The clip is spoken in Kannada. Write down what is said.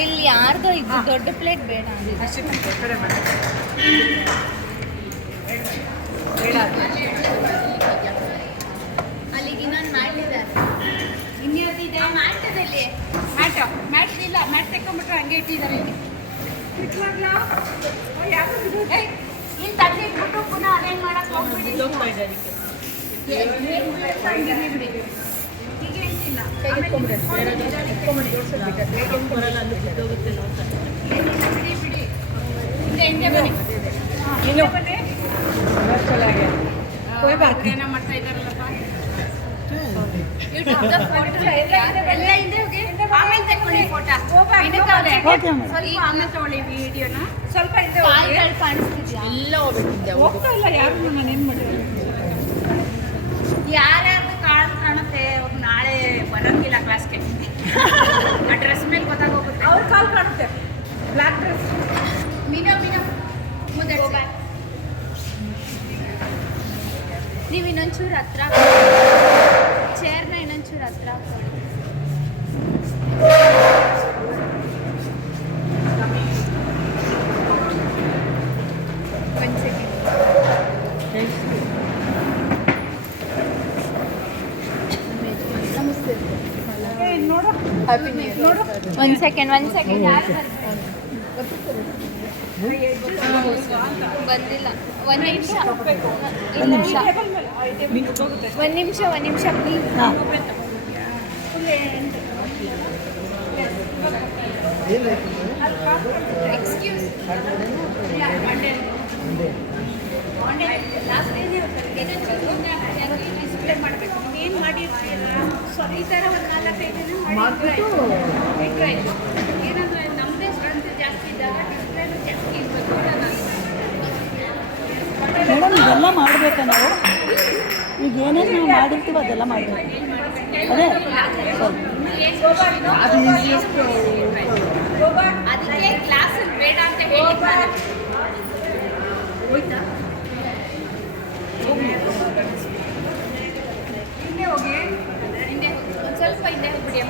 ಇಲ್ಲಿ ಯಾರ್ದೋ ಇದು ದೊಡ್ಡ ಪ್ಲೇಟ್ ಬೇಡ ಅಲ್ಲಿಗೆ ಇನ್ನೊಂದು ಮಾಡಿದ್ದಾರೆ ಇನ್ಯಾವ್ದಿದೆ ಮಾಡ್ತದಲ್ಲಿ ಮ್ಯಾಟ್ ಇಲ್ಲ ಮ್ಯಾಟ್ ತೆಕ್ಕೊಂಬಿಟ್ರೆ ಹಂಗೆ ಇಟ್ಟಿದ್ದಾರೆ ಇಲ್ಲಿ ಇಲ್ಲಿ ತಂದು ಇಟ್ಬಿಟ್ಟು ಪುನಃ ಅರೇಂಜ್ ಮಾಡಕ್ಕೆ ಹೋಗ್ಬಿಡಿ ಬಿಡಿ ಹೀಗೆ ಹೇಳ್ತಿಲ್ಲ ಬಿಡಿ ಬಿಡಿ ಹಿಂದೆ ಬನ್ನಿ ಏನೋ ಮಾಡ್ತಾ ಇದ್ದಾರಲ್ಲಪ್ಪ ಎಲ್ಲ ಹಿಂದೆ ಹೋಗಿ ಆಮೇಲೆ ತಗೊಳ್ಳಿ ಫೋಟೋ ಸ್ವಲ್ಪ ಆಮೇಲೆ ತಗೊಳ್ಳಿ ವಿಡಿಯೋನ ಸ್ವಲ್ಪ ಹಿಂದೆ ಕಾಣಿಸ್ತಿದ್ಯಾ ಎಲ್ಲ ಹೋಗ್ಬೇಕಿದ್ದೆ ಹೋಗ್ತಾ ಇಲ್ಲ ಯಾರು ನಾನು ಏನು ಮಾಡಿದ್ರು ಯಾರ್ಯಾರ್ದು ಕಾಣುತ್ತೆ ಅವ್ರು ನಾಳೆ ಬರೋಂಗಿಲ್ಲ ಕ್ಲಾಸ್ಗೆ ಆ ಡ್ರೆಸ್ ಮೇಲೆ ಗೊತ್ತಾಗೋಗುತ್ತೆ ಅವ್ರ ಕಾಲು ಕಾಣುತ್ತೆ ಬ್ಲ್ಯಾಕ್ ಡ್ರೆಸ್ ಮೀನೋ ಮುಂದೆ ನೀವು ಇನ್ನೊಂಚೂರು ಹತ್ರ ಚೇರ್ನ ಇನ್ನೊಂಚೂರು ಹತ್ರ ಹಾಕೊಳ್ಳಿ. ಒಂದು ಸೆಕೆಂಡ್ ನೋಡು ನೋಡು ಒಂದು ಸೆಕೆಂಡ್ ಯಾರು ಬಂದಿಲ್ಲ ಒಂದು ನಿಮಿಷ ಒಂದು ನಿಮಿಷ ಪ್ಲೀಸ್ ಎಕ್ಸ್ಕ್ಯೂಸ್ ಡಿಸ್ಪ್ಲೇ ಮಾಡಬೇಕು ಏನು ಮಾಡಿರ್ತೀರ ಈ ಥರ ಒಂದು 4-5 ಮಾಡಿಬಿಟ್ಟು ಏನಂದರೆ ನಮ್ಮದೇ ಸ್ಟ್ರೆಂತ್ ಜಾಸ್ತಿ ಇದ್ದಾಗ ಡಿಸ್ಪ್ಲೇನು ಜಾಸ್ತಿ ಇರಬೇಕು ಮೇಡಮ್ ಇದೆಲ್ಲ ಮಾಡಬೇಕಾ ನಾವು ಈಗ ಏನೇನು ನಾವು ಮಾಡಿರ್ತೀವಿ ಅದೆಲ್ಲ ಮಾಡಬೇಕು ಅದೇ ಅದಕ್ಕೆ ಕ್ಲಾಸ್ ಬೇಡ ಅಂತ ಹೇಳಿದ್ದಾರೆ ಹೋಯ್ತಾ ಹಿಂದೆ ಹೋಗಿ ಹಿಂದೆ ಒಂದು ಸ್ವಲ್ಪ ಹಿಂದೆ ಹೋಗ್ಬಿಡಿ